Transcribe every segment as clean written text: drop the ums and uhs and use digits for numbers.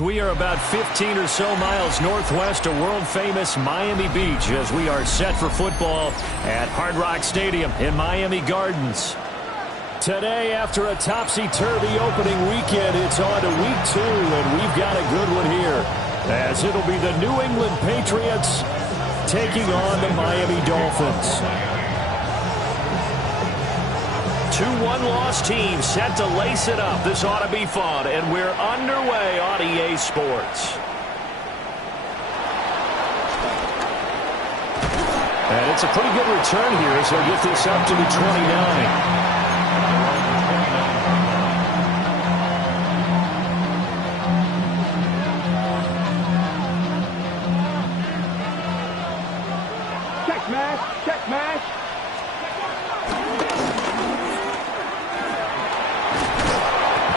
We are about 15 or so miles northwest of world-famous Miami Beach as we are set for football at Hard Rock Stadium in Miami Gardens. Today, after a topsy-turvy opening weekend, it's on to week 2, and we've got a good one here, as it'll be the New England Patriots taking on the Miami Dolphins. 2 one-loss teams set to lace it up. This ought to be fun, and we're underway on EA Sports. And it's a pretty good return here as they'll get this up to the 29.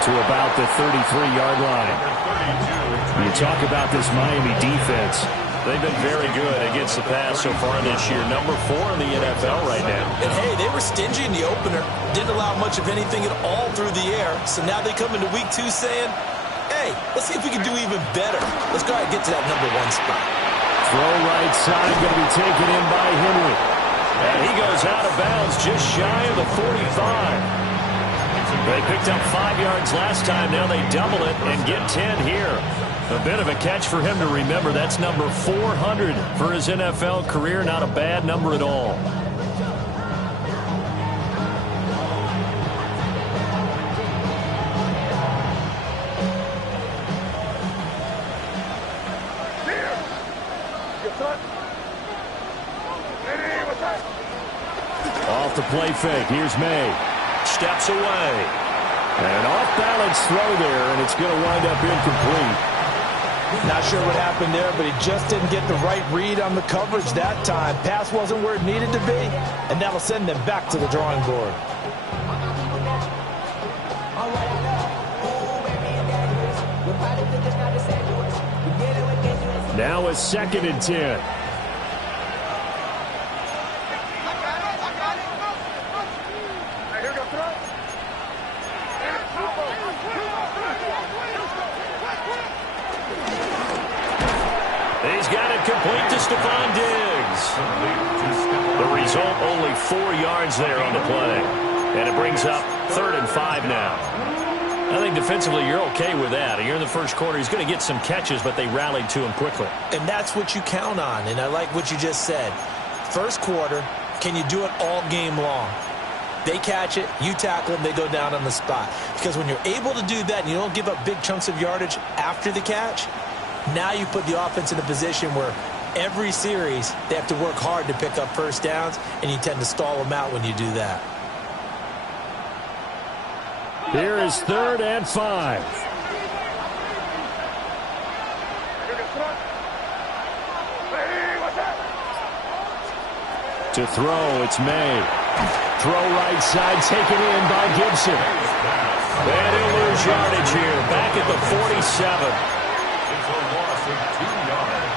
To about the 33-yard line. You talk about this Miami defense. They've been very good against the pass so far this year. Number 4 in the NFL right now. And, hey, they were stingy in the opener. Didn't allow much of anything at all through the air. So now they come into week 2 saying, hey, let's see if we can do even better. Let's go ahead and get to that number 1 spot. Throw right side, going to be taken in by Henry. And he goes out of bounds just shy of the 45. They picked up 5 yards last time. Now they double it and get 10 here. A bit of a catch for him to remember. That's number 400 for his NFL career. Not a bad number at all. Off the play fake. Here's May. Steps away. An off-balance throw there, and it's going to wind up incomplete. Not sure what happened there, but he just didn't get the right read on the coverage that time. Pass wasn't where it needed to be, and that'll send them back to the drawing board. Now a 2nd and 10. He's got it complete to Stephon Diggs. The result, only 4 yards there on the play. And it brings up 3rd and 5 now. I think defensively you're okay with that. You're in the first quarter. He's going to get some catches, but they rallied to him quickly. And that's what you count on, and I like what you just said. First quarter, can you do it all game long? They catch it, you tackle them, they go down on the spot. Because when you're able to do that and you don't give up big chunks of yardage after the catch, now you put the offense in a position where every series they have to work hard to pick up first downs, and you tend to stall them out when you do that. Here is 3rd and 5. To throw, it's May. Throw right side, taken in by Gibson. And he'll lose yardage here, back at the 47. It's a loss of 2 yards.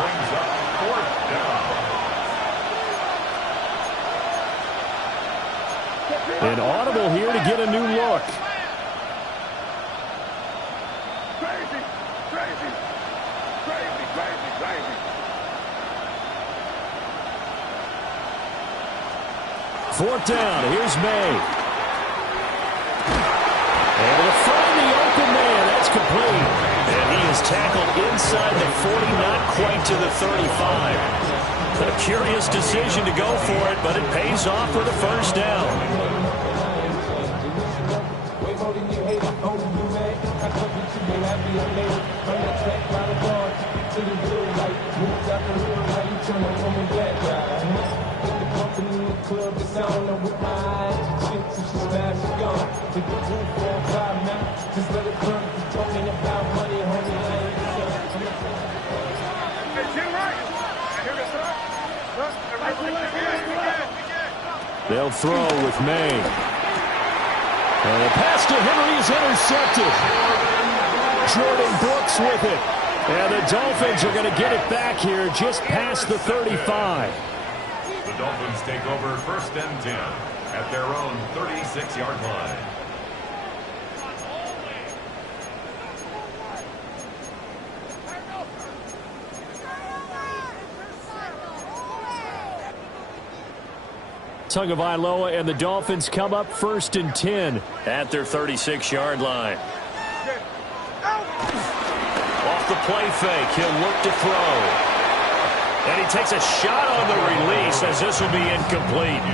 Brings up 4th down. An audible here to get a new look. Crazy, crazy, crazy, crazy, crazy. 4th down, here's May. And to find the open man, that's complete. And he is tackled inside the 40, not quite to the 35. A curious decision to go for it, but it pays off with a first down. They'll throw with May. And the pass to Henry is intercepted. Jordan Brooks with it. And the Dolphins are going to get it back here just past the 35. The Dolphins take over 1st and 10 at their own 36-yard line. Tagovailoa and the Dolphins come up 1st and 10 at their 36-yard line. Off the play fake, he'll look to throw. And he takes a shot on the release as this will be incomplete.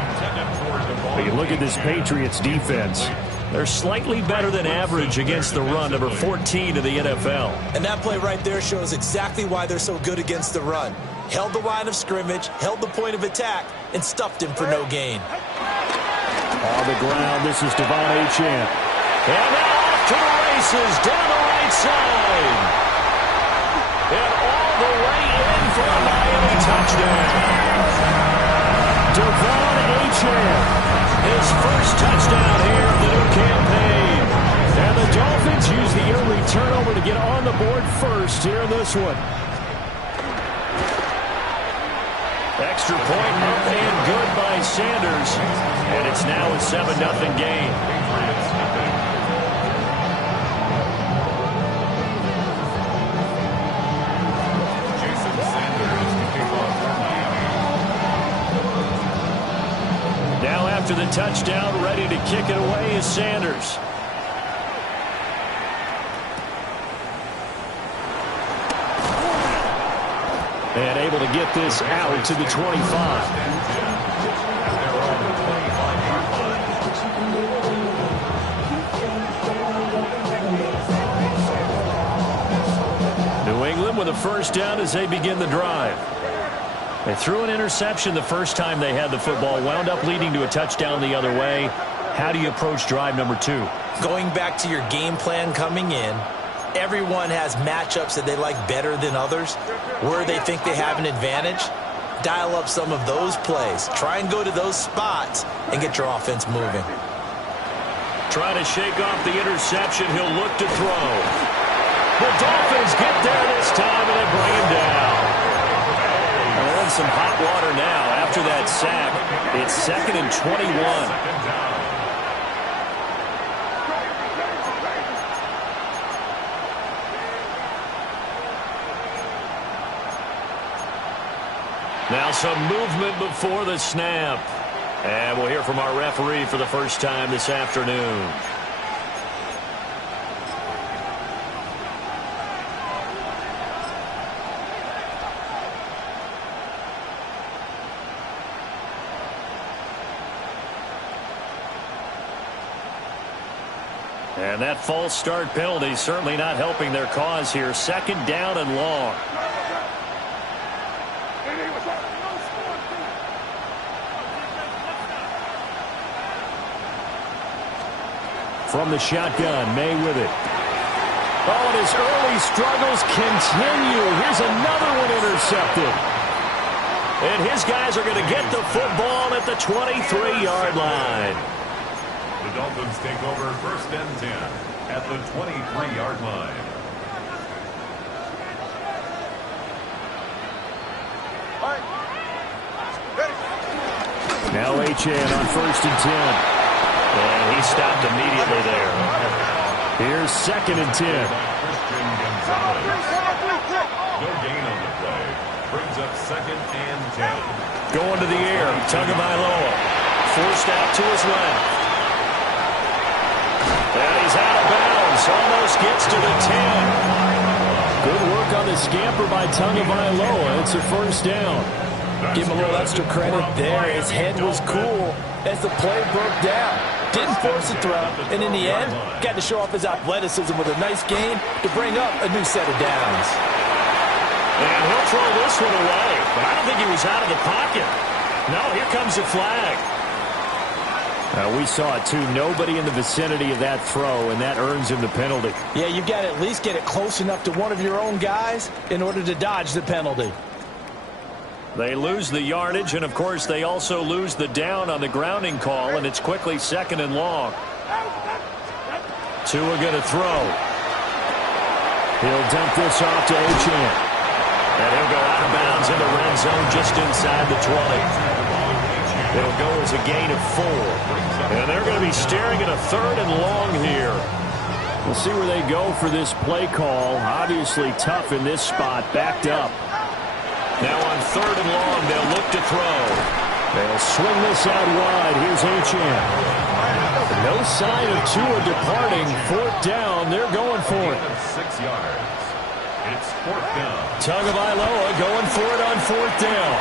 You look at this Patriots defense. They're slightly better than average against the run, number 14 in the NFL. And that play right there shows exactly why they're so good against the run. Held the line of scrimmage, held the point of attack, and stuffed him for no gain. On the ground, this is Devon Achane. And now off to the races, down the right side. And all the way in for a Miami touchdown. Devon Achane, his first touchdown here of the new campaign. And the Dolphins use the early turnover to get on the board first here in this one. Extra point up and good by Sanders. And it's now a 7-0 game. Now after the touchdown, ready to kick it away is Sanders. And able to get this out to the 25. New England with a first down as they begin the drive. They threw an interception the first time they had the football, wound up leading to a touchdown the other way. How do you approach drive number 2? Going back to your game plan coming in, everyone has matchups that they like better than others, where they think they have an advantage. Dial up some of those plays. Try and go to those spots and get your offense moving. Trying to shake off the interception. He'll look to throw. The Dolphins get there this time and they bring him down. And they're in some hot water now after that sack. It's 2nd and 21. Now some movement before the snap. And we'll hear from our referee for the first time this afternoon. And that false start penalty certainly not helping their cause here. 2nd down and long. From the shotgun, May with it. Oh, and his early struggles continue. Here's another one intercepted. And his guys are going to get the football at the 23-yard line. The Dolphins take over 1st and 10 at the 23-yard line. Now Achane on 1st and 10. And he stopped immediately there. Here's 2nd and 10. Christian Gonzalez. No gain on the play. Brings up 2nd and 10. Going to the air. Tagovailoa. Forced out to his left. And he's out of bounds. Almost gets to the 10. Good work on the scamper by Tagovailoa. It's a first down. Give him a little extra credit there. His head was cool as the play broke down. Didn't force a throw, and in the end, got to show off his athleticism with a nice gain to bring up a new set of downs. And he'll throw this one away, but I don't think he was out of the pocket. No, here comes the flag. We saw it, too. Nobody in the vicinity of that throw, and that earns him the penalty. Yeah, you've got to at least get it close enough to one of your own guys in order to dodge the penalty. They lose the yardage, and, of course, they also lose the down on the grounding call, and it's quickly 2nd and long. Tua going to throw. He'll dump this off to Achane. And he'll go out of bounds in the red zone just inside the 20. It'll go as a gain of 4. And they're going to be staring at a 3rd and long here. We'll see where they go for this play call. Obviously tough in this spot, backed up. Now on 3rd and long, they'll look to throw. They'll swing this out wide. Here's Achane. No sign of Tua departing. Fourth down. They're going for it. 6 yards. It's fourth down. Tagovailoa going for it on fourth down.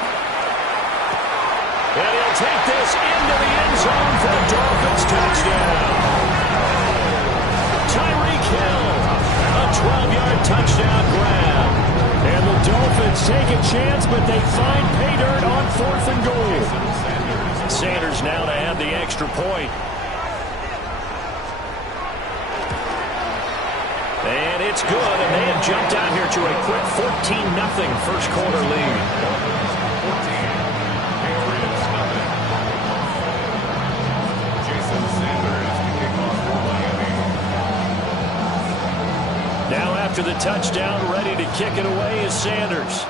And he'll take this into the end zone for the Dolphins touchdown. Tyreek Hill, a 12-yard touchdown grab. And the Dolphins take a chance, but they find pay dirt on fourth and goal. Sanders now to add the extra point. And it's good, and they have jumped out here to a quick 14-0 first quarter lead. 14. Patriots nothing. Jason Sanders to kick off for Miami. Now after the touchdown, ready to kick it away is Sanders.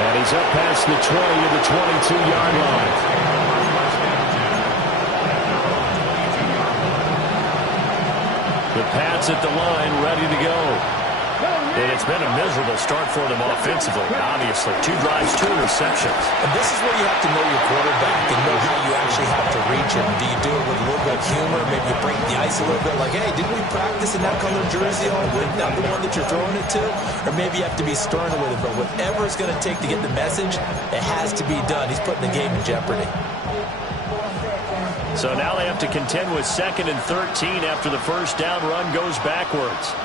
And he's up past the 20 to the 22-yard line. The Pats at the line, ready to go. And it's been a miserable start for them offensively, obviously. 2 drives, 2 interceptions. And this is where you have to know your quarterback and know how you actually have to reach him. Do you do it with a little bit of humor? Maybe you break the ice a little bit, like, hey, didn't we practice in that color jersey on? Wasn't that the one that you're throwing it to? Or maybe you have to be stern with it. But whatever it's going to take to get the message, it has to be done. He's putting the game in jeopardy. So now they have to contend with 2nd and 13 after the first down run goes backwards.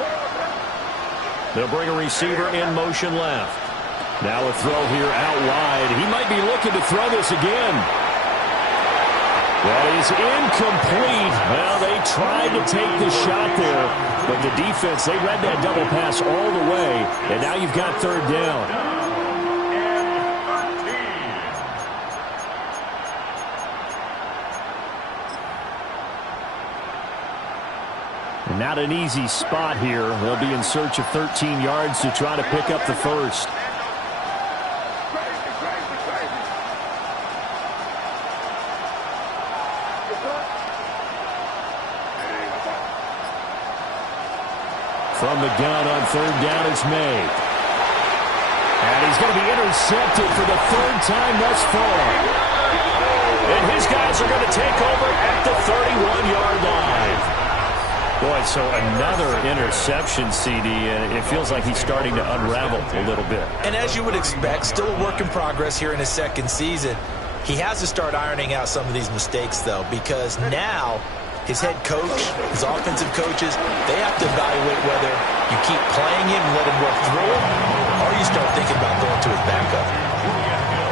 They'll bring a receiver in motion left. Now a throw here out wide. He might be looking to throw this again. That is incomplete. Well, they tried to take the shot there, but the defense, they read that double pass all the way, and now you've got third down. Not an easy spot here. They'll be in search of 13 yards to try to pick up the first. From the gun on third down, it's made. And he's going to be intercepted for the 3rd time thus far. And his guys are going to take over at the 31-yard line. Boy, so another interception, CD, and it feels like he's starting to unravel a little bit. And as you would expect, still a work in progress here in his 2nd season. He has to start ironing out some of these mistakes, though, because now his head coach, his offensive coaches, they have to evaluate whether you keep playing him and let him work through it, or you start thinking about going to his backup.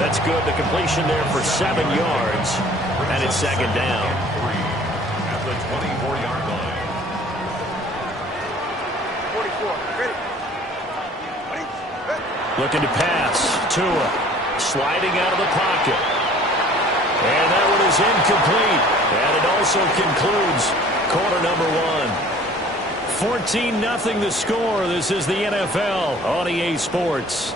That's good. The completion there for 7 yards, and it's 2nd down. At the 24-yard line. Looking to pass. Tua sliding out of the pocket. And that one is incomplete. And it also concludes quarter number 1. 14-0 the score. This is the NFL on EA Sports.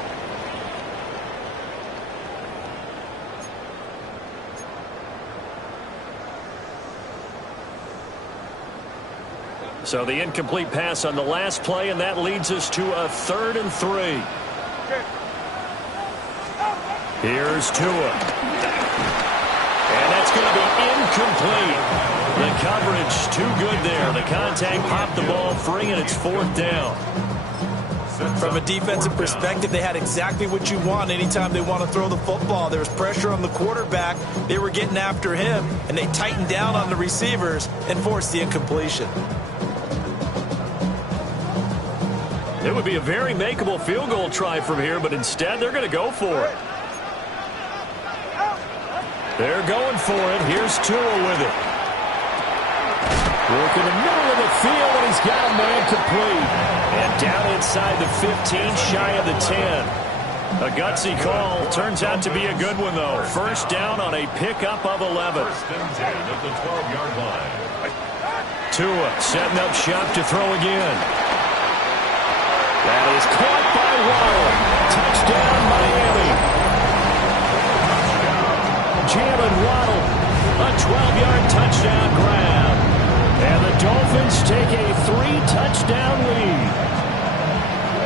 So the incomplete pass on the last play, and that leads us to a 3rd and 3. Here's Tua. And that's going to be incomplete. The coverage too good there. The contact popped the ball free, and it's 4th down. From a defensive perspective, they had exactly what you want anytime they want to throw the football. There was pressure on the quarterback. They were getting after him, and they tightened down on the receivers and forced the incompletion. It would be a very makeable field goal try from here, but instead they're going to go for it. They're going for it. Here's Tua with it. Work in the middle of the field, and he's got a man complete. And down inside the 15, shy of the 10. A gutsy call. Turns out to be a good one, though. First down on a pickup of 11. 1st and 10 at the 12-yard line. Tua setting up shop to throw again. That is caught by Waddle. Touchdown, Miami. Jalen Waddle, a 12-yard touchdown grab. And the Dolphins take a 3-touchdown lead.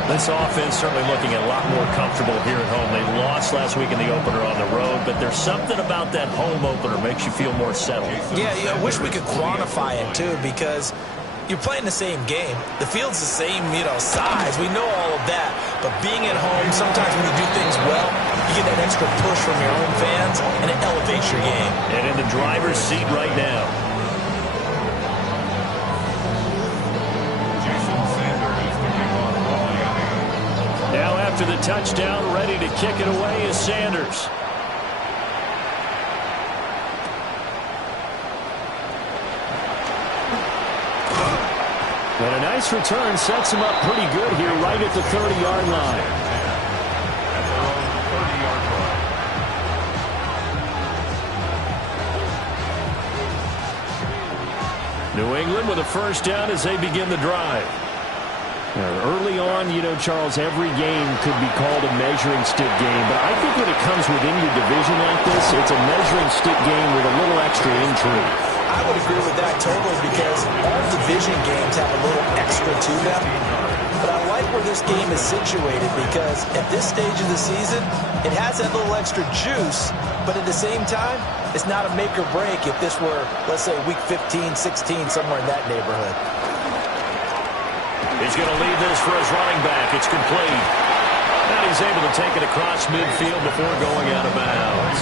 This offense certainly looking a lot more comfortable here at home. They lost last week in the opener on the road, but there's something about that home opener makes you feel more settled. Yeah, I wish we could quantify it, too, because you're playing the same game. The field's the same, size. We know all of that. But being at home, sometimes when you do things well, you get that extra push from your home fans, and it elevates your game. And in the driver's seat right now. Now after the touchdown, ready to kick it away is Sanders. And a nice return sets him up pretty good here right at the 30-yard line. New England with a first down as they begin the drive. Early on, Charles, every game could be called a measuring stick game. But I think when it comes within your division like this, it's a measuring stick game with a little extra intrigue. I would agree with that totally because all division games have a little extra to them. But I like where this game is situated because at this stage of the season, it has that little extra juice. But at the same time, it's not a make or break if this were, let's say, week 15, 16, somewhere in that neighborhood. He's going to lead this for his running back. It's complete. And he's able to take it across midfield before going out of bounds.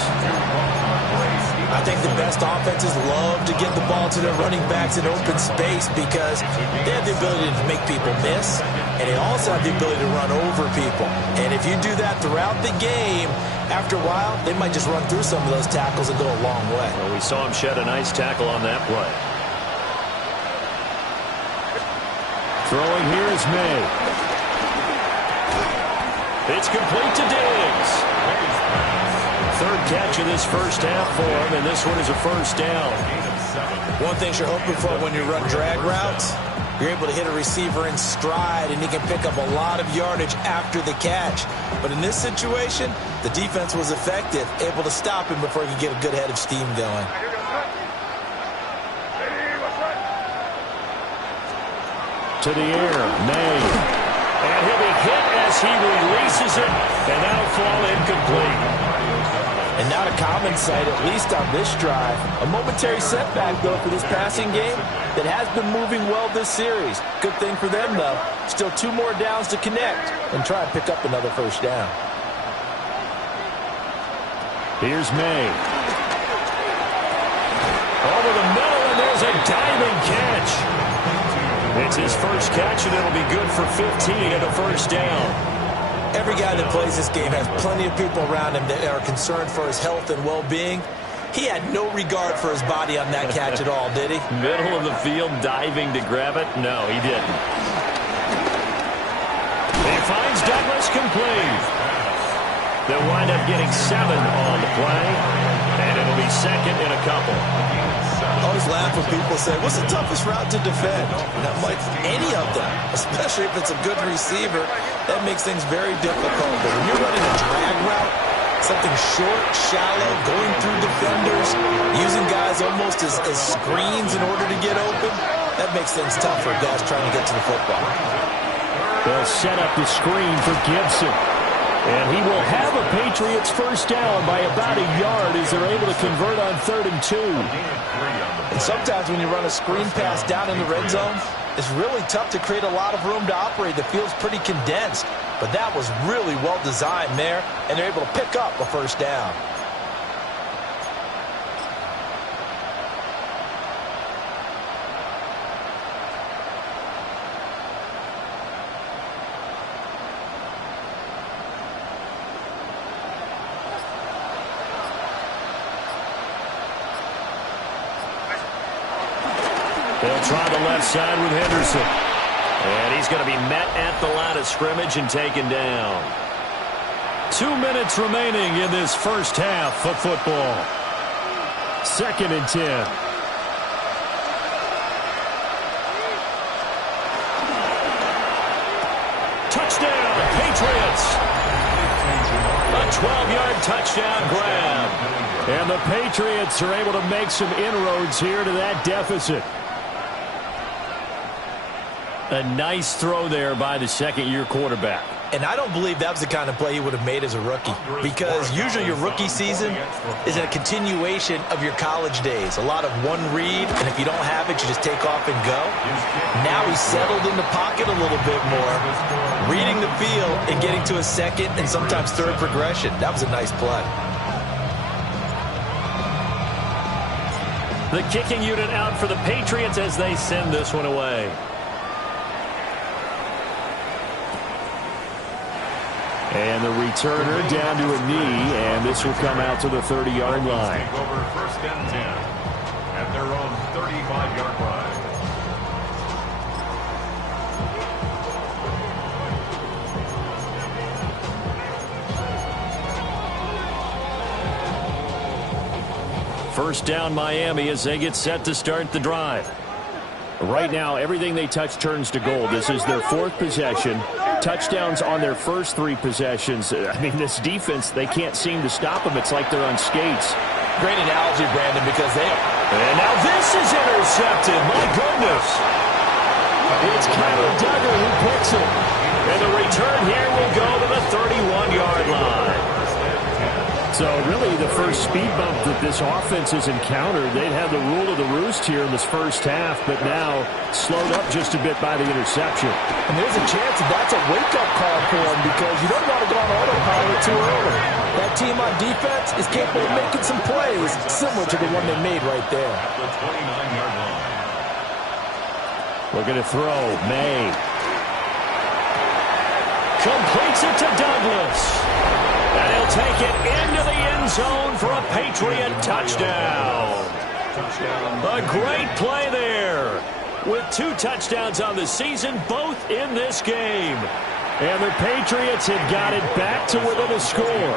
I think the best offenses love to get the ball to their running backs in open space because they have the ability to make people miss, and they also have the ability to run over people. And if you do that throughout the game, after a while, they might just run through some of those tackles and go a long way. Well, we saw him shed a nice tackle on that play. Throwing here is May. It's complete to Diggs. Third catch of this first half for him, and this one is a first down. One thing you're hoping for when you run drag routes, you're able to hit a receiver in stride, and he can pick up a lot of yardage after the catch. But in this situation, the defense was effective, able to stop him before he could get a good head of steam going. To the air, May. And he'll be hit as he releases it, and that'll fall incomplete. And not a common sight, at least on this drive. A momentary setback, though, for this passing game that has been moving well this series. Good thing for them, though. Still 2 more downs to connect and try and pick up another first down. Here's May. Over the middle, and there's a diving catch. It's his first catch, and it'll be good for 15 and a first down. Every guy that plays this game has plenty of people around him that are concerned for his health and well-being. He had no regard for his body on that catch at all, did he? Middle of the field, diving to grab it? No, he didn't. He finds Douglas complete. They'll wind up getting 7 on the play, and it'll be second and a couple. I always laugh when people say, what's the toughest route to defend? And I'm like, any of them, especially if it's a good receiver. That makes things very difficult. But when you're running a drag route, something short, shallow, going through defenders, using guys almost as screens in order to get open, that makes things tough for guys trying to get to the football. They'll set up the screen for Gibson. And he will have a Patriots first down by about a yard as they're able to convert on 3rd and 2. And sometimes when you run a screen pass down in the red zone, it's really tough to create a lot of room to operate. The field's pretty condensed, but that was really well designed there, and they're able to pick up a first down. They'll try the left side with Henderson. And he's going to be met at the line of scrimmage and taken down. 2 minutes remaining in this first half of football. 2nd and 10. Touchdown, Patriots. A 12-yard touchdown grab. And the Patriots are able to make some inroads here to that deficit. A nice throw there by the second-year quarterback. And I don't believe that was the kind of play he would have made as a rookie, because usually your rookie season is a continuation of your college days. A lot of one read, and if you don't have it, you just take off and go. Now he's settled in the pocket a little bit more, reading the field and getting to a second and sometimes third progression. That was a nice play. The kicking unit out for the Patriots as they send this one away. And the returner down to a knee, and this will come out to the 30-yard line. Take over 1st and 10 at their own 35-yard line. First down Miami as they get set to start the drive. Right now, everything they touch turns to gold. This is their 4th possession. Touchdowns on their first 3 possessions. I mean, this defense, they can't seem to stop them. It's like they're on skates. Great analogy, Brandon, because they are. And now this is intercepted. My goodness. It's Kyle Duggar who picks it. And the return here will go to the 31-yard line. So really the first speed bump that this offense has encountered, they'd have the rule of the roost here in this first half, but now slowed up just a bit by the interception. And there's a chance that that's a wake-up call for him, because you don't want to go on autopilot too early. That team on defense is capable of making some plays similar to the one they made right there. The 29-yard line. Looking to throw. May. Completes it to Douglas. And he'll take it into the end zone for a Patriot touchdown. A great play there. With 2 touchdowns on the season, both in this game. And the Patriots have got it back to within a score.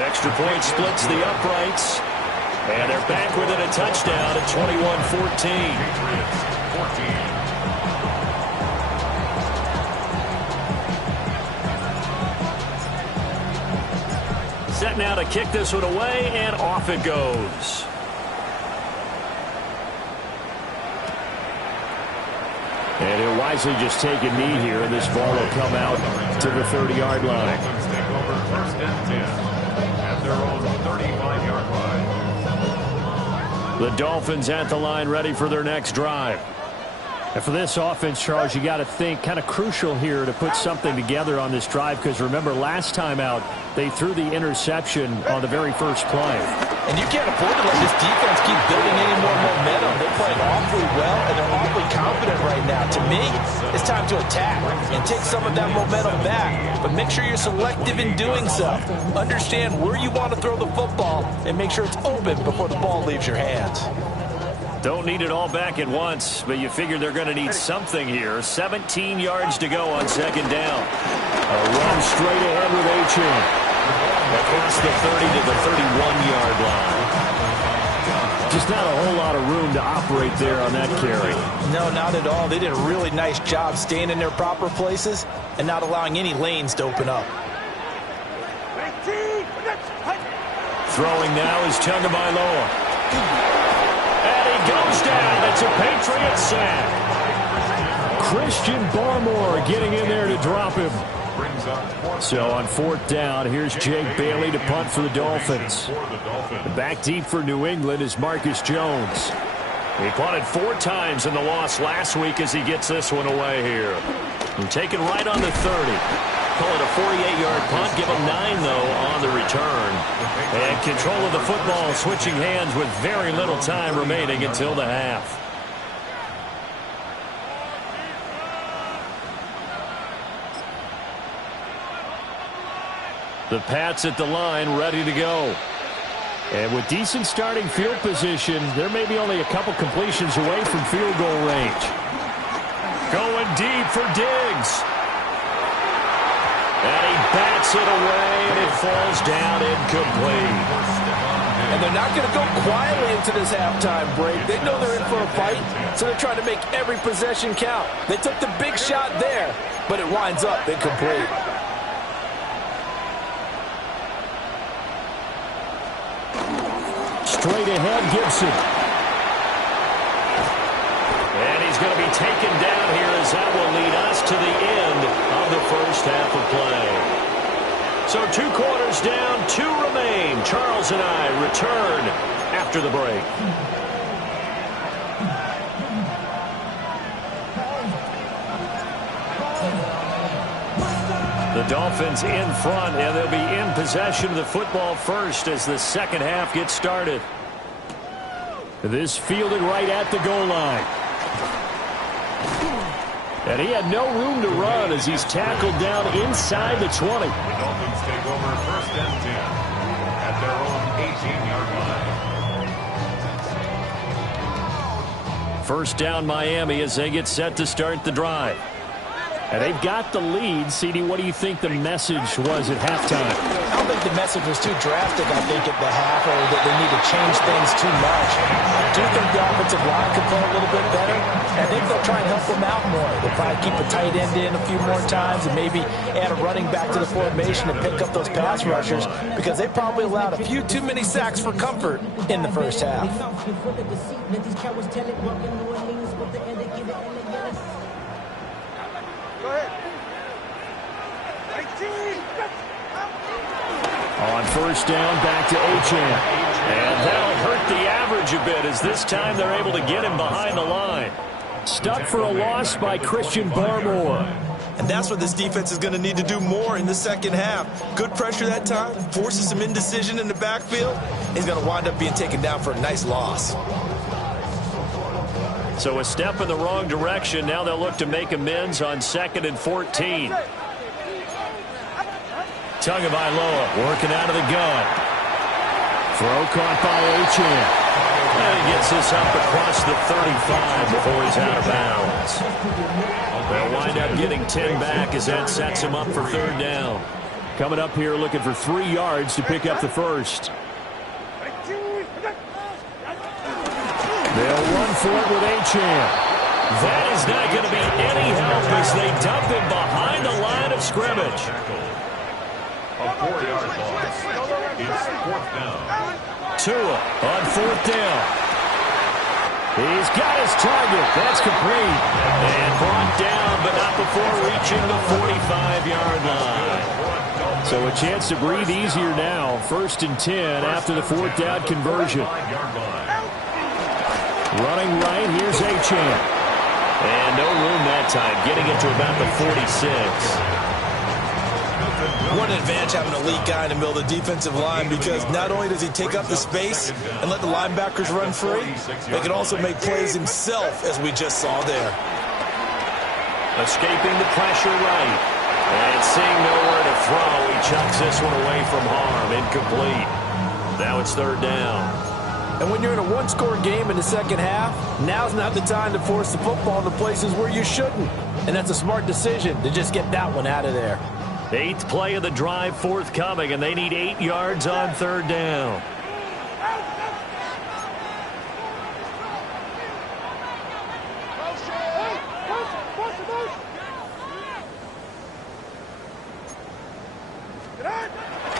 Extra point splits the uprights. And they're back within a touchdown at 21-14. Patriots 14. Set now to kick this one away, and off it goes. And he'll wisely just take a knee here, and this ball will come out to the 30-yard line. Dolphins take over 1st and 10 at their own 35-yard line. The Dolphins at the line, ready for their next drive. And for this offense, Charles, you got to think kind of crucial here to put something together on this drive, because remember last time out they threw the interception on the very first play. And you can't afford to let this defense keep building any more momentum. They're playing awfully well, and they're awfully confident right now. To me, it's time to attack and take some of that momentum back. But make sure you're selective in doing so. Understand where you want to throw the football and make sure it's open before the ball leaves your hands. Don't need it all back at once, but you figure they're going to need something here. 17 yards to go on 2nd down. A run straight ahead with Achane. Across the 30 to the 31-yard line. Just not a whole lot of room to operate there on that carry. No, not at all. They did a really nice job staying in their proper places and not allowing any lanes to open up. Throwing now is Tagovailoa. And he goes down. It's a Patriot sack. Christian Barmore getting in there to drop him. So on 4th down, here's Jake Bailey to punt for the Dolphins. Back deep for New England is Marcus Jones. He punted 4 times in the loss last week as he gets this one away here. And taken right on the 30. Call it a 48-yard punt. Give him 9, though, on the return. And control of the football switching hands with very little time remaining until the half. The Pats at the line, ready to go. And with decent starting field position, there may be only a couple completions away from field goal range. Going deep for Diggs. And he bats it away, and it falls down incomplete. And they're not going to go quietly into this halftime break. They know they're in for a fight, so they're trying to make every possession count. They took the big shot there, but it winds up incomplete. Straight ahead, Gibson. taken down here as that will lead us to the end of the first half of play. So 2 quarters down, 2 remain. Charles and I return after the break. The Dolphins in front, and they'll be in possession of the football first as the second half gets started. This fielded right at the goal line. And he had no room to run as he's tackled down inside the 20. The Dolphins take over first and 10 at their own 18-yard line. First down Miami as they get set to start the drive. And they've got the lead. CD, what do you think the message was at halftime? I don't think the message was too drastic, I think, at the half, or that they need to change things too much. I do think the offensive line could play a little bit better. I think they'll try and help them out more. They'll probably keep a tight end in a few more times and maybe add a running back to the formation and pick up those pass rushers, because they probably allowed a few too many sacks for comfort in the first half. Go ahead. On first down, back to Achane. And that'll hurt the average a bit as this time they're able to get him behind the line. Stuck for a loss by Christian Barmore. And that's what this defense is going to need to do more in the second half. Good pressure that time, forces some indecision in the backfield. He's going to wind up being taken down for a nice loss. So a step in the wrong direction. Now they'll look to make amends on 2nd and 14. Tagovailoa working out of the gun. Throw caught by Achane. And he gets this up across the 35 before he's out of bounds. They'll wind up getting 10 back as that sets him up for 3rd down. Coming up here looking for 3 yards to pick up the first. They'll run for it with Achane. That is not going to be any help as they dump him behind the line of scrimmage. A 4-yard loss. It's 4th down. Tua on 4th down. He's got his target. That's complete. And brought down, but not before reaching the 45-yard line. So a chance to breathe easier now. 1st and 10 after the 4th down conversion. Running right, here's Achane. And no room that time, getting it to about the 46. What an advantage having an elite guy in the middle of the defensive line, because not only does he take up the space and let the linebackers run free, they can also make plays himself, as we just saw there. Escaping the pressure right. And seeing nowhere to throw, he chucks this one away from harm. Incomplete. Now it's 3rd down. And when you're in a one-score game in the second half, now's not the time to force the football into places where you shouldn't. And that's a smart decision to just get that one out of there. 8th play of the drive forthcoming, and they need 8 yards on 3rd down.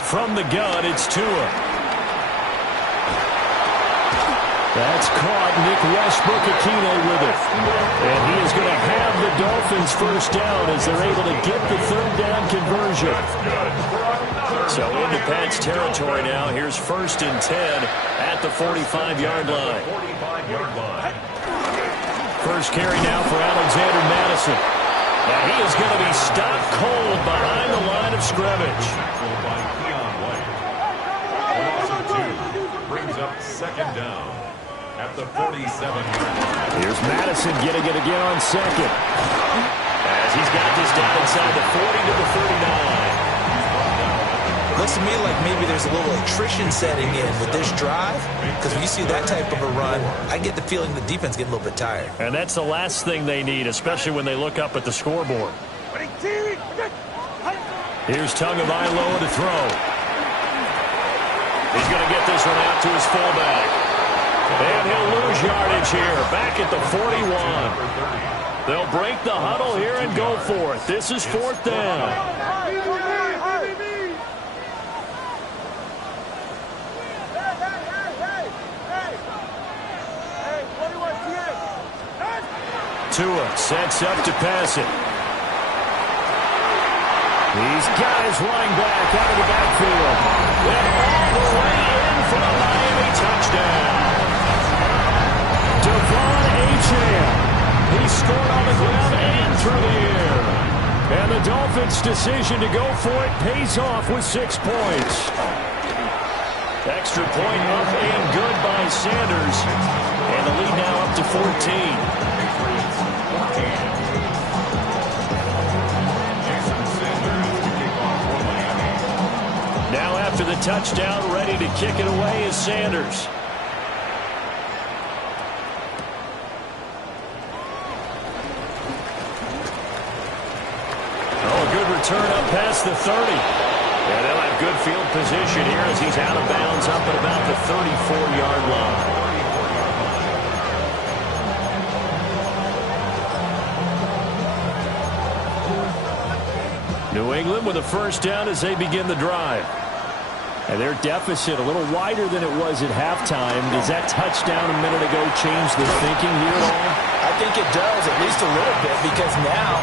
From the gun, it's Tua. That's caught. Nick Westbrook-Ikhine with it. And he is going to have the Dolphins first down as they're able to get the 3rd down conversion. So into Pat's territory now. Here's 1st and 10 at the 45-yard line. First carry now for Alexander Madison. And he is going to be stopped cold behind the line of scrimmage. Brings up 2nd down at the 47-yard line. Here's Madison getting it again on 2nd. As he's got this down inside the 40 to the 39. Looks to me like maybe there's a little attrition setting in with this drive, because when you see that type of a run, I get the feeling the defense getting a little bit tired. And that's the last thing they need, especially when they look up at the scoreboard. Here's Tagovailoa to throw. He's going to get this one out to his fullback. And he'll lose yardage here, back at the 41. They'll break the huddle here and go for it. This is 4th down. Tua sets up to pass it. He's got his running back out of the backfield. And all the way in for a Miami touchdown. Devon Achane. He scored on the ground and through the air. And the Dolphins' decision to go for it pays off with 6 points. Extra point up and good by Sanders. And the lead now up to 14. Now after the touchdown, ready to kick it away is Sanders. Turn up past the 30. Yeah, they'll have good field position here as he's out of bounds up at about the 34-yard line. New England with a first down as they begin the drive. And their deficit a little wider than it was at halftime. Does that touchdown a minute ago change the thinking here at all? I think it does, at least a little bit, because now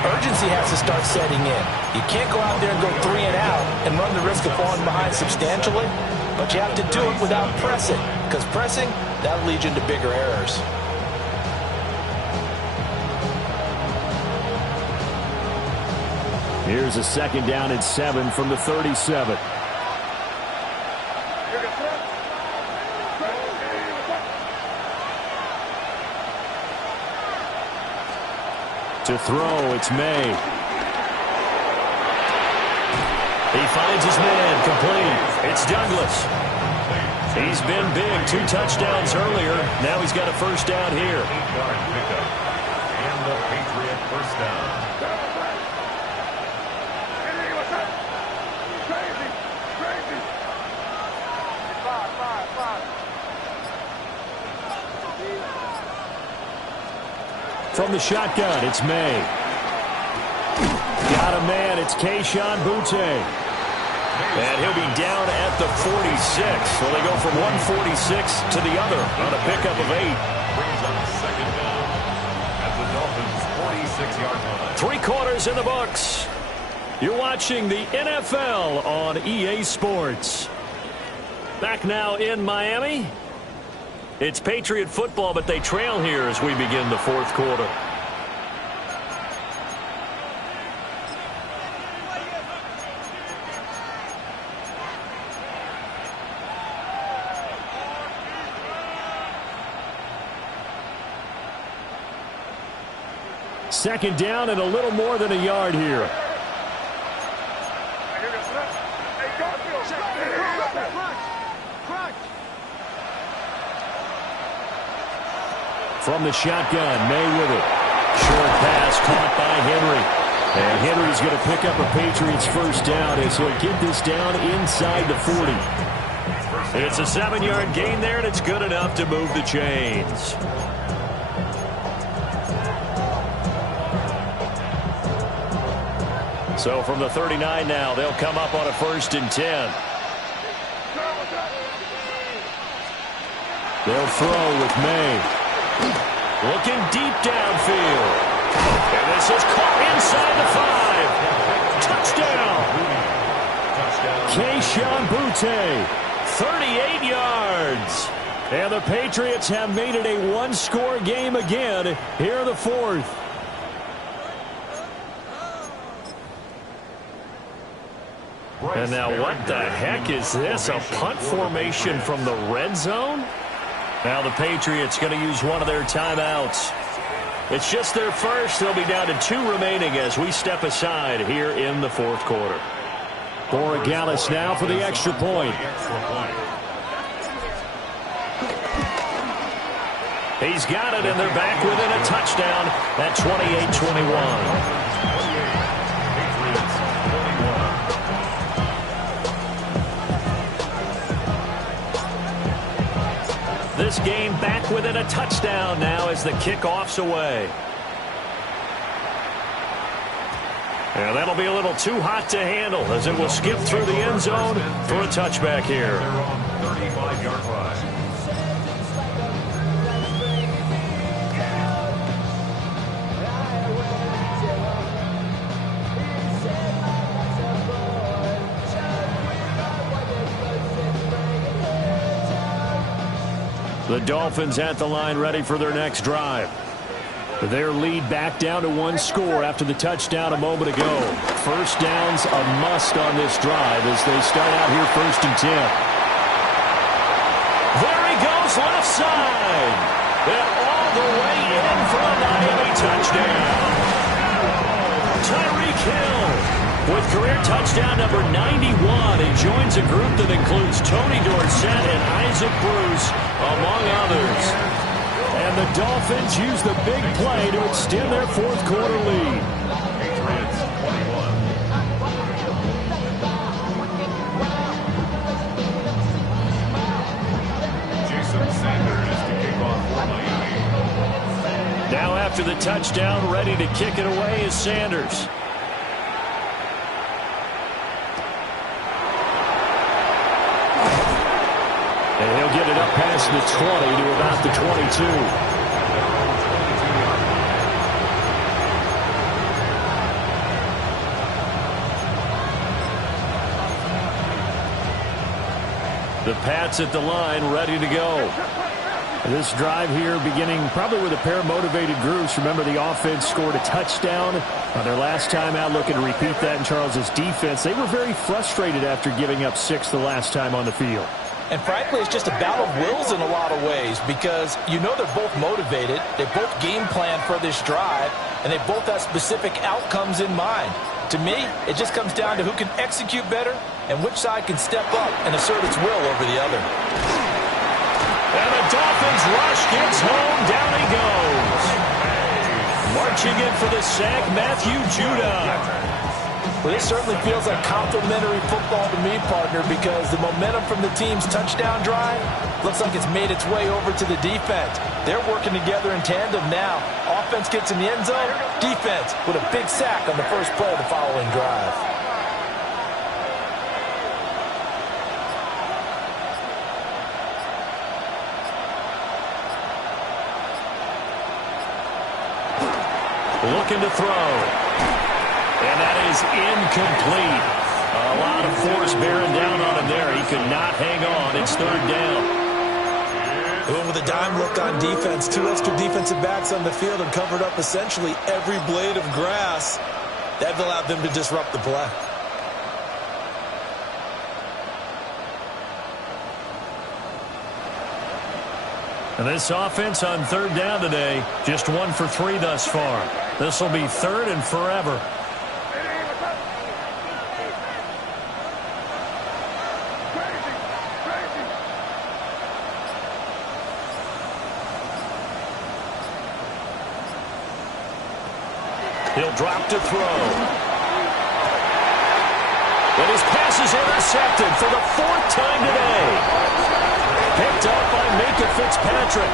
urgency has to start setting in. You can't go out there and go 3 and out and run the risk of falling behind substantially, but you have to do it without pressing, because pressing, that'll lead you into bigger errors. Here's a second down and 7 from the 37. To throw, it's May. He finds his man, complete. It's Douglas. He's been big, 2 touchdowns earlier. Now he's got a first down here. 8-yard pickup. And the Patriot first down. From the shotgun, it's May. Got a man, it's Kayshon Boutte. And he'll be down at the 46. So they go from 146 to the other on a pickup of 8. Brings up second down at the Dolphins' 46-yard line. 3 quarters in the books. You're watching the NFL on EA Sports. Back now in Miami. It's Patriot football, but they trail here as we begin the 4th quarter. Second down and a little more than a yard here. From the shotgun, May with it. Short pass caught by Henry. And Henry's going to pick up a Patriots first down as he'll get this down inside the 40. It's a 7-yard gain there, and it's good enough to move the chains. So from the 39 now, they'll come up on a 1st and 10. They'll throw with May. Looking deep downfield. And this is caught inside the 5. Touchdown. Kayshon Boutte, 38 yards. And the Patriots have made it a 1-score game again here in the 4th. And now what the heck is this? A punt formation from the red zone? Now the Patriots going to use one of their timeouts. It's just their first. They'll be down to 2 remaining as we step aside here in the 4th quarter. Borregales now for the extra point. He's got it, and they're back within a touchdown at 28-21. This game back within a touchdown now as the kickoff's away. And that'll be a little too hot to handle as it will skip through the end zone for a touchback here. 35-yard line. The Dolphins at the line ready for their next drive. Their lead back down to 1 score after the touchdown a moment ago. First down's a must on this drive as they start out here 1st and 10. There he goes, left side. And all the way in for a Miami touchdown. Tyreek Hill with career touchdown number 91. He joins a group that includes Tony Dorsett and Isaac Bruce, among others. And the Dolphins use the big play to extend their 4th quarter lead. Patriots 21. Jason Sanders to kick off for Miami. Now after the touchdown, ready to kick it away is Sanders. And he'll get it up past the 20 to about the 22. The Pats at the line, ready to go. This drive here beginning probably with a pair of motivated groups. Remember, the offense scored a touchdown on their last time out, looking to repeat that in Charles's defense. They were very frustrated after giving up 6 the last time on the field. And frankly, it's just a battle of wills in a lot of ways because you know they're both motivated. They both game plan for this drive, and they both have specific outcomes in mind. To me, it just comes down to who can execute better and which side can step up and assert its will over the other. And the Dolphins rush gets home. Down he goes. Marching in for the sack, Matthew Judon. Well, this certainly feels like complimentary football to me, partner, because the momentum from the team's touchdown drive looks like it's made its way over to the defense. They're working together in tandem now. Offense gets in the end zone. Defense with a big sack on the first play of the following drive. Looking to throw. And that is incomplete. A lot of force bearing down on him there. He could not hang on. It's 3rd down. Going with a dime look on defense. 2 extra defensive backs on the field and covered up essentially every blade of grass. That allowed them to disrupt the play. And this offense on 3rd down today, just 1 for 3 thus far. This will be 3rd and forever. He'll drop to throw. And his pass is intercepted for the 4th time today. Picked up by Minkah Fitzpatrick.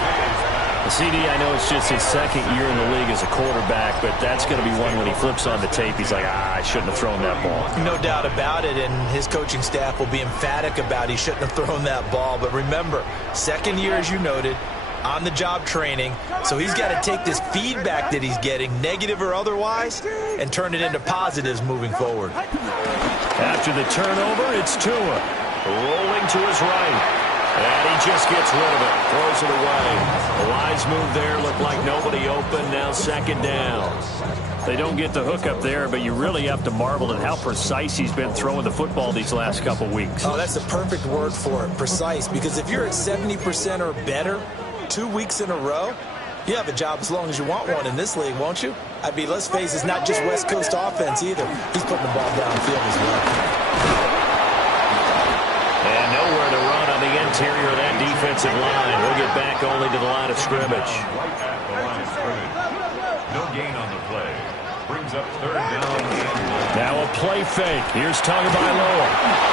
CD, I know it's just his 2nd year in the league as a quarterback, but that's going to be one when he flips on the tape, he's like, I shouldn't have thrown that ball. No doubt about it, and his coaching staff will be emphatic about he shouldn't have thrown that ball. But remember, 2nd year, as you noted, on-the-job training, so he's got to take this feedback that he's getting, negative or otherwise, and turn it into positives moving forward. After the turnover, it's Tua. Rolling to his right. And he just gets rid of it. Throws it away. A wise move there. Looked like nobody open. Now 2nd down. They don't get the hook up there, but you really have to marvel at how precise he's been throwing the football these last couple weeks. Oh, that's the perfect word for it, precise. Because if you're at 70% or better 2 weeks in a row, you have a job as long as you want one in this league, won't you? I mean, let's face it, it's not just West Coast offense either. He's putting the ball downfield as well. And nowhere to run on the interior of that defensive line. We'll get back only to the line of scrimmage. Right at the line of scrimmage. No gain on the play. Brings up 3rd down. Now a play fake. Here's Tagovailoa.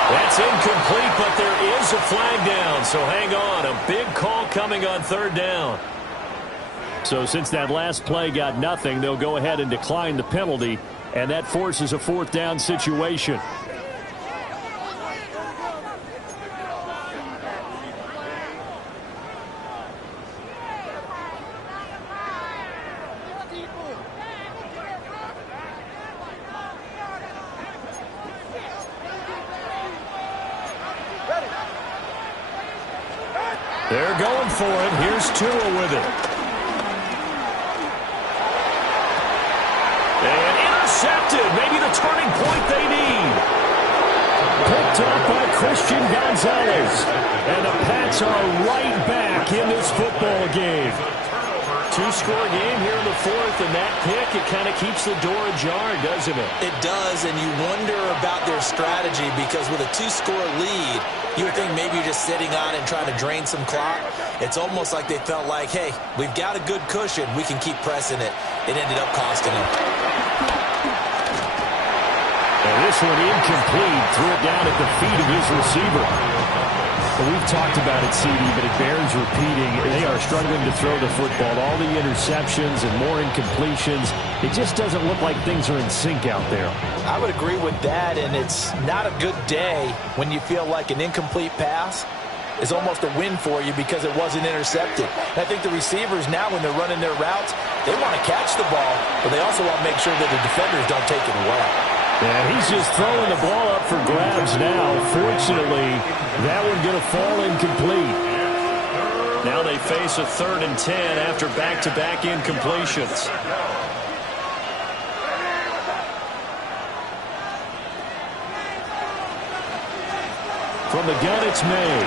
That's incomplete, but there is a flag down. So hang on. A big call coming on 3rd down. So since that last play got nothing, they'll go ahead and decline the penalty, and that forces a 4th down situation. They're going for it. Here's Tua with it. And intercepted. Maybe the turning point they need. Picked up by Christian Gonzalez. And the Pats are right back in this football game. Two-score game here in the fourth, and that pick, it kind of keeps the door ajar, doesn't it? It does, and you wonder about their strategy because with a two-score lead, you would think maybe you're just sitting on it and trying to drain some clock. It's almost like they felt like, hey, we've got a good cushion. We can keep pressing it. It ended up costing them. And this one incomplete. Threw it down at the feet of his receiver. Well, we've talked about it, CD, but it bears repeating. They are struggling to throw the football. All the interceptions and more incompletions. It just doesn't look like things are in sync out there. I would agree with that, and it's not a good day when you feel like an incomplete pass is almost a win for you because it wasn't intercepted. And I think the receivers now, when they're running their routes, they want to catch the ball, but they also want to make sure that the defenders don't take it away. Yeah, he's just throwing the ball up for grabs now. Fortunately, that one going to fall incomplete. Now they face a 3rd and 10 after back-to-back incompletions. From the gun, it's May.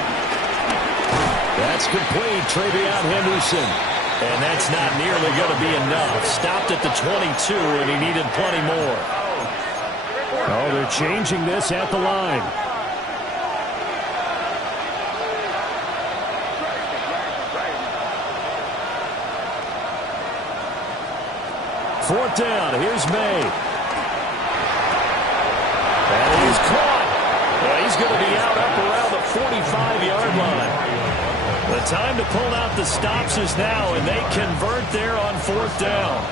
That's complete. Travion Henderson. And that's not nearly going to be enough. Stopped at the 22, and he needed plenty more. Oh, they're changing this at the line. Fourth down. Here's May. And he's caught. He's going to be out up around the 45-yard line. The time to pull out the stops is now, and they convert there on 4th down.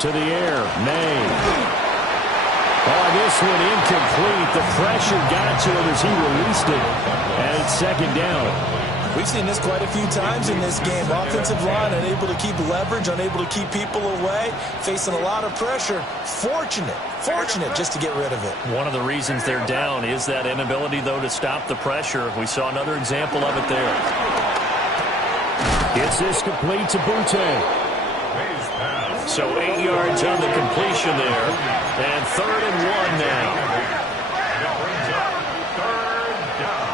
To the air, May. Oh, this one incomplete. The pressure got to him as he released it. And it's 2nd down. We've seen this quite a few times in this game. Offensive line unable to keep leverage, unable to keep people away, facing a lot of pressure. Fortunate just to get rid of it. One of the reasons they're down is that inability, though, to stop the pressure. We saw another example of it there. It's this complete to Butte. So 8 yards on the completion there. And 3rd and 1 now. That brings up 3rd down.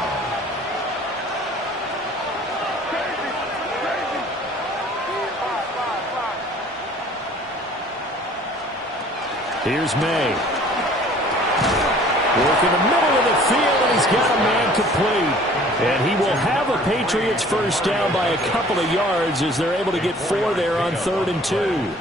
Here's May. Work in the middle of the field, and he's got a man complete. And he will have a Patriots first down by a couple of yards as they're able to get 4 there on 3rd and 2.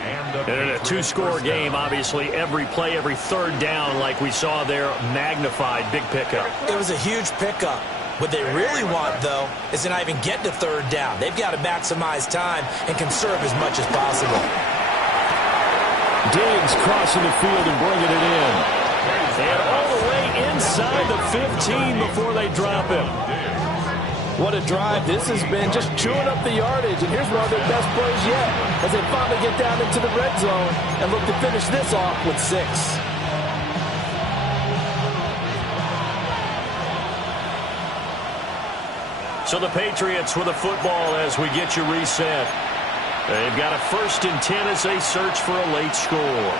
And in a two-score game, obviously, every play, every 3rd down, like we saw there, magnified, big pickup. It was a huge pickup. What they really want, though, is to not even get to 3rd down. They've got to maximize time and conserve as much as possible. Diggs crossing the field and bringing it in. And all the way inside the 15 before they drop him. What a drive this has been, just chewing up the yardage. And here's one of their best plays yet as they finally get down into the red zone and look to finish this off with 6. So the Patriots with the football as we get you reset. They've got a 1st and 10 as they search for a late score.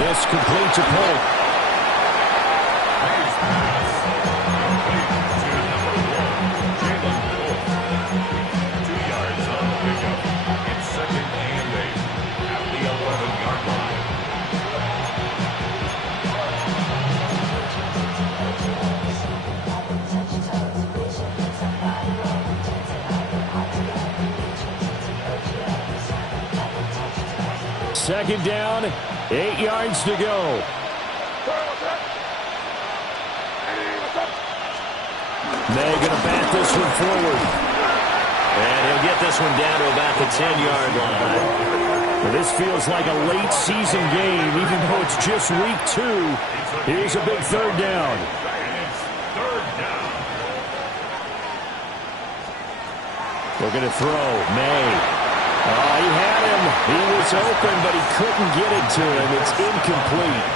This complete to Polk. Second down, 8 yards to go. May going to bat this one forward. And he'll get this one down to about the 10-yard line. Well, this feels like a late season game, even though it's just week 2. Here's a big 3rd down. Third down. We're going to throw. May. Oh, he had him. He was open, but he couldn't get it to him. It's incomplete.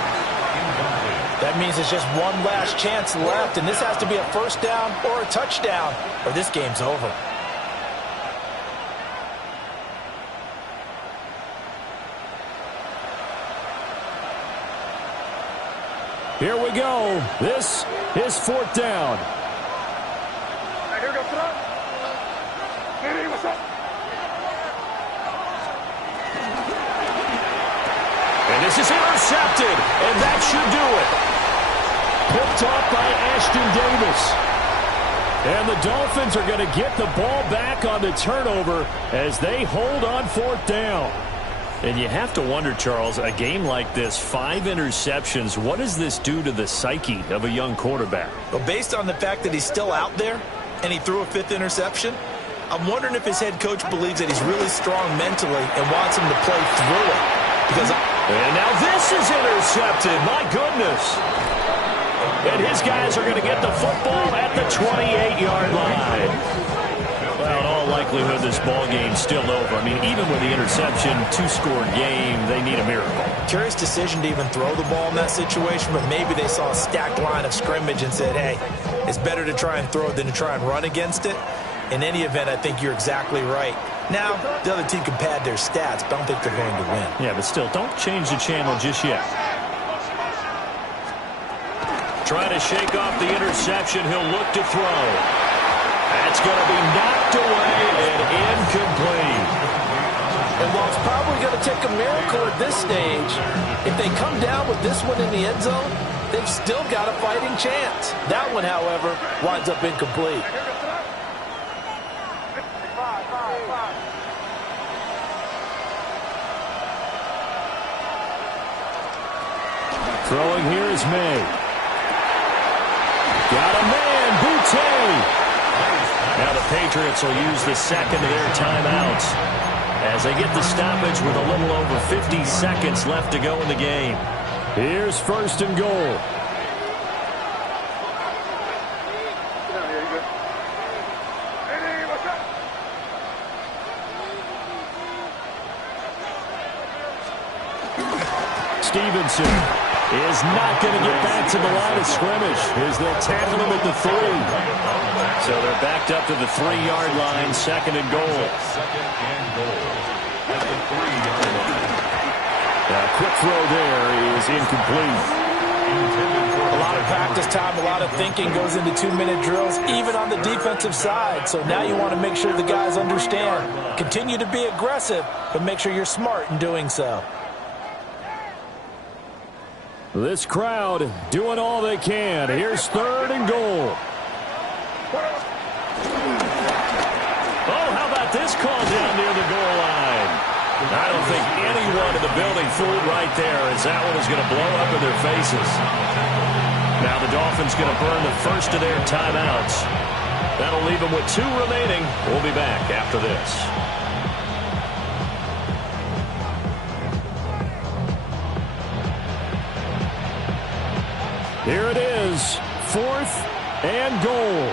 That means it's just one last chance left, and this has to be a first down or a touchdown, or this game's over. Here we go. This is fourth down. Here goes front. Diddy, what's up? And this is intercepted, and that should do it. Picked off by Ashton Davis. And the Dolphins are going to get the ball back on the turnover as they hold on fourth down. And you have to wonder, Charles, a game like this, 5 interceptions, what does this do to the psyche of a young quarterback? Well, based on the fact that he's still out there and he threw a 5th interception, I'm wondering if his head coach believes that he's really strong mentally and wants him to play through it. And now this is intercepted. My goodness. And his guys are going to get the football at the 28-yard line. Well, in all likelihood, this ball game's still over. I mean, even with the interception, 2-score game, they need a miracle. Curious decision to even throw the ball in that situation, but maybe they saw a stacked line of scrimmage and said, hey, it's better to try and throw it than to try and run against it. In any event, I think you're exactly right. Now, the other team can pad their stats, but I don't think they're going to win. Yeah, but still, don't change the channel just yet. Trying to shake off the interception. He'll look to throw. That's going to be knocked away and incomplete. And while it's probably going to take a miracle at this stage, if they come down with this one in the end zone, they've still got a fighting chance. That one, however, winds up incomplete. Throwing here is May. Got a man, Boutte. Now the Patriots will use the second of their timeouts as they get the stoppage with a little over 50 seconds left to go in the game. Here's first and goal. Stevenson is not going to get back to the line of scrimmage as they'll tackle him at the 3. So they're backed up to the 3-yard line, second and goal. Second and goal at the 3-yard line. A quick throw there is incomplete. A lot of practice time, a lot of thinking goes into 2-minute drills, even on the defensive side. So now you want to make sure the guys understand. Continue to be aggressive, but make sure you're smart in doing so. This crowd doing all they can. Here's third and goal. Oh, how about this call down near the goal line? I don't think anyone in the building fooled right there, as that one is going to blow up in their faces. Now the Dolphins going to burn the first of their timeouts. That'll leave them with 2 remaining. We'll be back after this. Here it is, fourth and goal.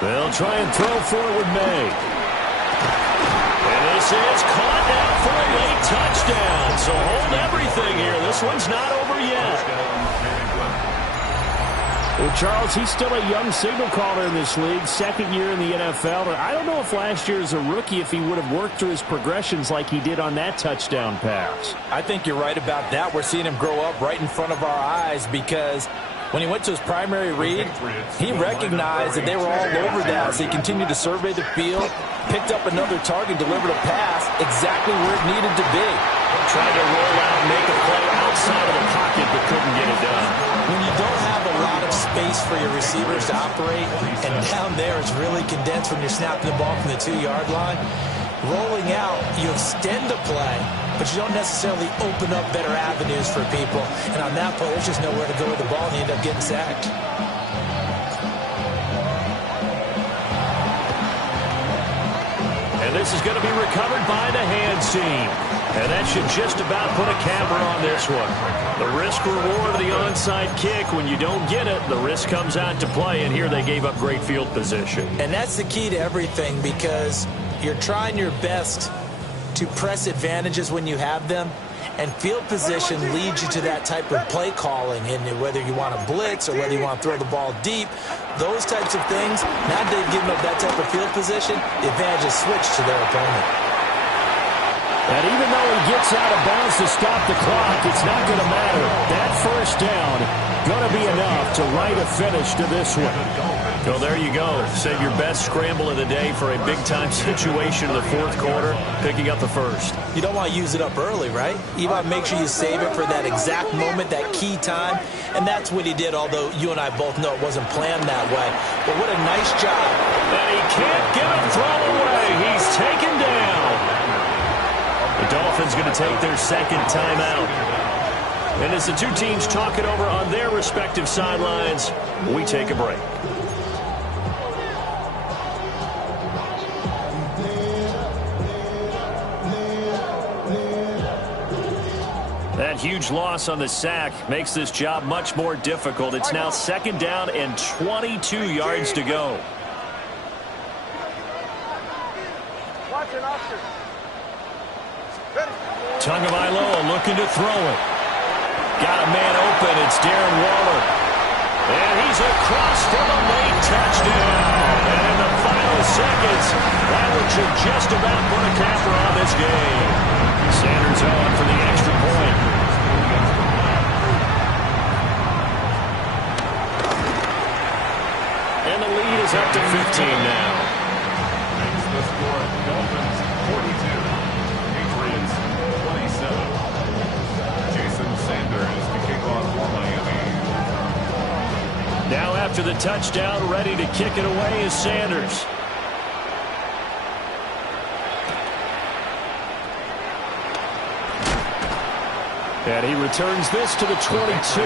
They'll try and throw for it with May. And this is caught down for a late touchdown. So hold everything here. This one's not over yet. Well, Charles, he's still a young signal caller in this league, second year in the NFL. But I don't know if last year as a rookie, if he would have worked through his progressions like he did on that touchdown pass. I think you're right about that. We're seeing him grow up right in front of our eyes because when he went to his primary read, he recognized that they were all over that, so he continued to survey the field, picked up another target, delivered a pass exactly where it needed to be. Tried to roll out and make a play outside of the pocket, but couldn't get it done. When you don't have a lot of space for your receivers to operate, and down there it's really condensed when you're snapping the ball from the 2-yard line, Rolling out, you extend a play, but you don't necessarily open up better avenues for people. And on that play, there's just nowhere to go with the ball, and you end up getting sacked. And this is going to be recovered by the hands team. And that should just about put a capper on this one. The risk reward of the onside kick, when you don't get it, the risk comes out to play, and here they gave up great field position. And that's the key to everything, because you're trying your best to press advantages when you have them, and field position leads you to that type of play calling, and whether you want to blitz or whether you want to throw the ball deep, those types of things. Now they've given up that type of field position, the advantage is switched to their opponent. And even though he gets out of bounds to stop the clock, it's not going to matter. That first down going to be enough to write a finish to this one. So there you go. Save your best scramble of the day for a big-time situation in the fourth quarter, picking up the first. You don't want to use it up early, right? You want to make sure you save it for that exact moment, that key time. And that's what he did, although you and I both know it wasn't planned that way. But what a nice job. And he can't get a throw away. He's taken down. The Dolphins going to take their second timeout. And as the two teams talk it over on their respective sidelines, we take a break. That huge loss on the sack makes this job much more difficult. It's now second down and 22 yards to go. Tagovailoa looking to throw it. Got a man open. It's Darren Waller. And he's across for the late touchdown. And in the final seconds, that one should just about put a capper on this game. Sanders on for the extra point. And the lead is up to 15 now. Makes the score Dolphins 42. Patriots 27. Jason Sanders to kick off for Miami. Now after the touchdown, ready to kick it away is Sanders. And he returns this to the 22.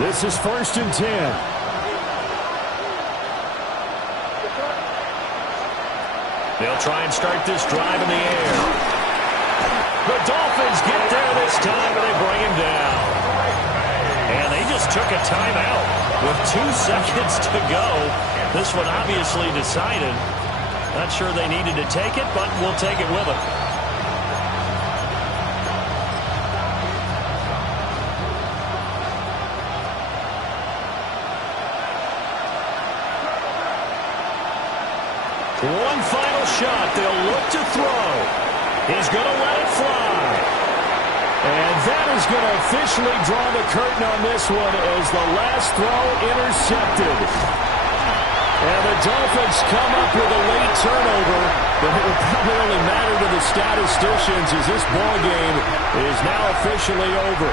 This is 1st and 10. They'll try and start this drive in the air. The Dolphins get there this time, and they bring him down. And they just took a timeout with 2 seconds to go. This one obviously decided. Not sure they needed to take it, but we'll take it with them. One final shot. They'll look to throw. He's going to let it fly. And that is going to officially draw the curtain on this one as the last throw intercepted. And the Dolphins come up with a late turnover, but it will probably only matter to the statisticians as this ball game is now officially over.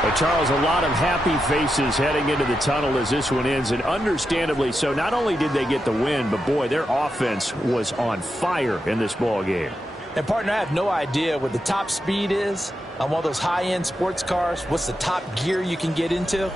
But Charles, a lot of happy faces heading into the tunnel as this one ends, and understandably so. Not only did they get the win, but boy, their offense was on fire in this ball game. And, partner, I have no idea what the top speed is on one of those high-end sports cars. What's the top gear you can get into?